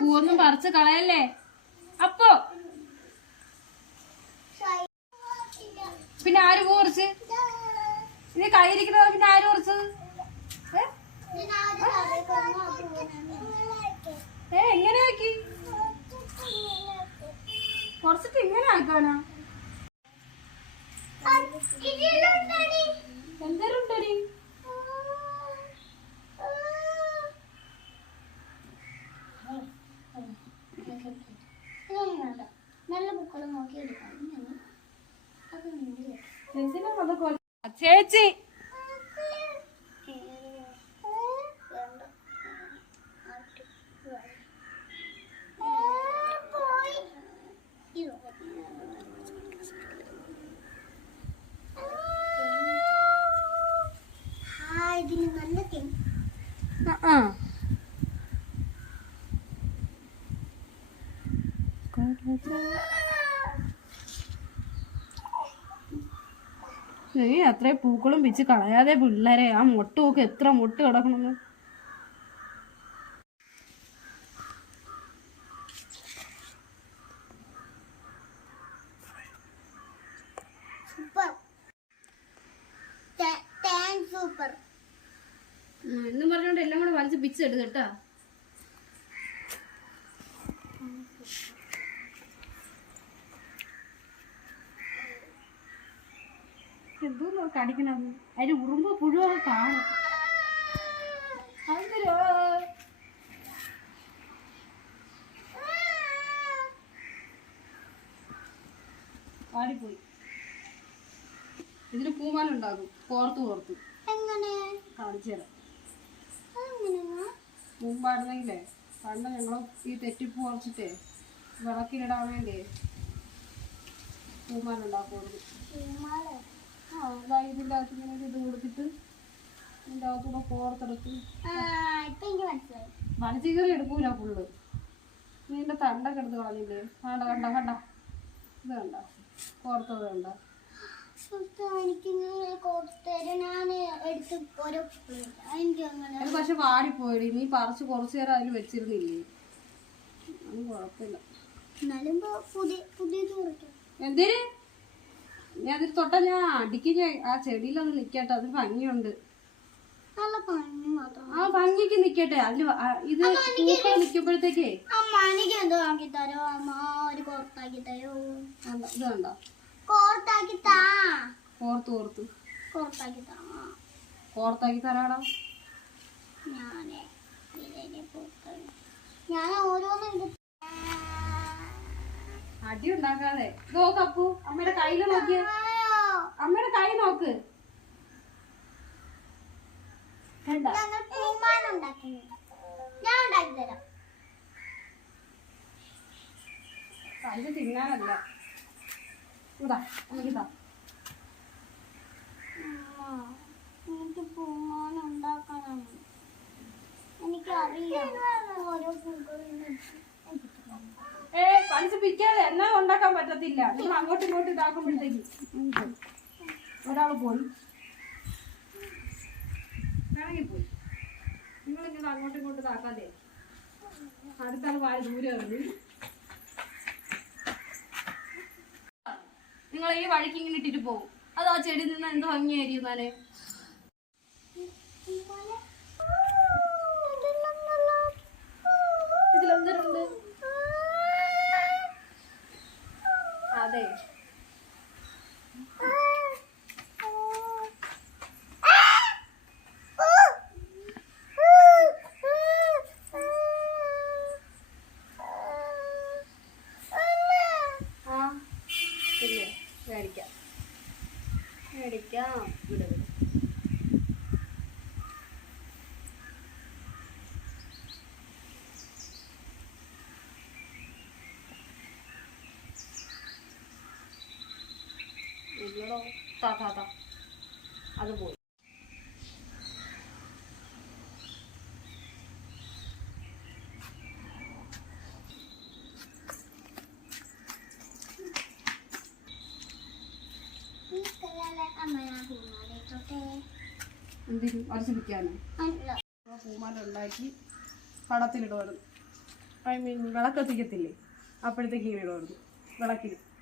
പൂവൊന്നും പറിച്ച് കളയല്ലേ. അപ്പോ പിന്നെ ആര് പൂ പറിച്ച്? ഇത് കയ്യിരിക്കുന്നത് പിന്നെ ആര് പറിച്ചത്? എങ്ങനെ ആക്കി? കുറച്ചിട്ട് ഇങ്ങനെ ആക്കാനാ? എന്തേലും ഉണ്ടോടി? ചേച്ചി അത്രയും പൂക്കളും പിച്ച് കളയാതെ പിള്ളേരെ. ആ മൊട്ട് നോക്ക്, എത്ര മൊട്ട് കിടക്കണമെന്ന്. എന്നും പറഞ്ഞോണ്ട് എല്ലാം കൂടെ വലിച്ച് പിച്ചെടുത്ത് കേട്ടാ. എന്തോ കടിക്കണം. അതിന് ഉറുമ്പോ പുഴുവൊക്കെ കാണും. പാടിപ്പോയി. ഇതിന് പൂമാലുണ്ടാകും കോർത്ത് കോർത്ത്. കാണിച്ചു തരാം. മുമ്പായിരുന്നെങ്കിലേ പണ്ട് ഞങ്ങൾ ഈ തെറ്റിപ്പൂ കുറച്ചിട്ടേ വിളക്കിലിടാൻ വേണ്ടി പൂമാലുണ്ടാക്കുമായിരുന്നു. ഇതിൻ്റെ അകത്ത് ഇങ്ങനെ ഇത് കൊടുത്തിട്ട് ഇതിൻ്റെ അകത്തൂടെ കോർത്തെടുത്ത് വലിച്ചു കീറി എടുക്കൂല ഫുള്ള്. ഇതിൻ്റെ തണ്ടൊക്കെ എടുത്ത് കളഞ്ഞില്ലേ? കണ്ട കണ്ട കണ്ട ഇത് കണ്ട കോർത്തത് കണ്ട. അത് പക്ഷെ വാടിപ്പോയി. നീ പറിച്ച് കുറച്ചു നേരം അതിൽ വെച്ചിരുന്നില്ലേ? അത് കുഴപ്പമില്ല. എന്തിന് ഞാൻ അതിൽ തൊട്ടാ ഞാൻ അടിക്ക്. ആ ചെടിയിലൊന്ന് നിക്കട്ടെ, അത് ഭംഗിയുണ്ട്. ആ ഭംഗിക്ക് നിക്കട്ടെ. അതില് ഇത് പൂക്കൾ നിക്കുമ്പോഴത്തേക്കേ ഇത് കണ്ടോ? കോർത്താക്കി തരാടാ. അടി ഉണ്ടാക്കാതെ നോക്ക്. അപ്പു അമ്മയുടെ കയ്യില് നോക്കിയ, അമ്മയുടെ കൈ നോക്ക്. ഇത് തിന്നാനല്ല. ഇതാ നമുക്കിതാ. എനിക്ക് പൂമാല ഉണ്ടാക്കണം. എനിക്കറിയാം. കളിച്ച് പിക്കാതെ എന്നാ ഉണ്ടാക്കാൻ പറ്റത്തില്ല. നിങ്ങൾ അങ്ങോട്ടും ഇങ്ങോട്ടും ഇതാക്കുമ്പോഴത്തേക്ക് ഒരാൾ പോയി ഇറങ്ങിപ്പോയി. നിങ്ങളിങ്ങനെ അങ്ങോട്ടും ഇങ്ങോട്ടും ഇതാക്കാതെ അടുത്താൾ വാരി ദൂരെ എറിഞ്ഞു. നിങ്ങൾ ഈ വഴിക്ക് ഇങ്ങനെ ഇട്ടിട്ട് പോകും. അത് ആ ചെടി നിന്ന് എന്തോ ഭംഗിയായിരിക്കും. എന്നാലേ ഇതിലെന്തരുണ്ട്? അതെ മേടിക്കാം മേടിക്കാം. വിട വിട. അത് പോയി. എന്തിനും അരച്ചു പിടിക്കാനോ? പൂമാല ഉണ്ടാക്കി പടത്തിലിടുവാണ്. ഐ മീൻ വിളക്കത്തിക്കത്തില്ലേ, അപ്പോഴത്തേക്ക് ഇങ്ങനെ ഇടുമായിരുന്നു.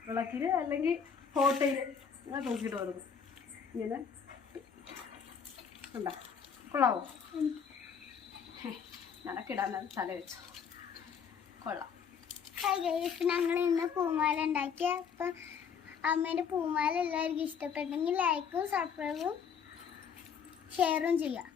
വിളക്കിൽ അല്ലെങ്കിൽ ഫോട്ടോയിൽ ഇങ്ങനെ തൂക്കിയിടുമായിരുന്നു. ഇങ്ങനെ ഉണ്ടാ കൊള്ളാവോ? നടക്കിടാൻ തല വെച്ചോ. കൊള്ളാം. ഞങ്ങൾ ഇന്ന് പൂമാല ഉണ്ടാക്കിയ. അപ്പം അമ്മേൻ്റെ പൂമാല എല്ലാവർക്കും ഇഷ്ടപ്പെട്ടെങ്കിൽ ലൈക്കും സബ്സ്ക്രൈബും ഷെയറും ചെയ്യാം.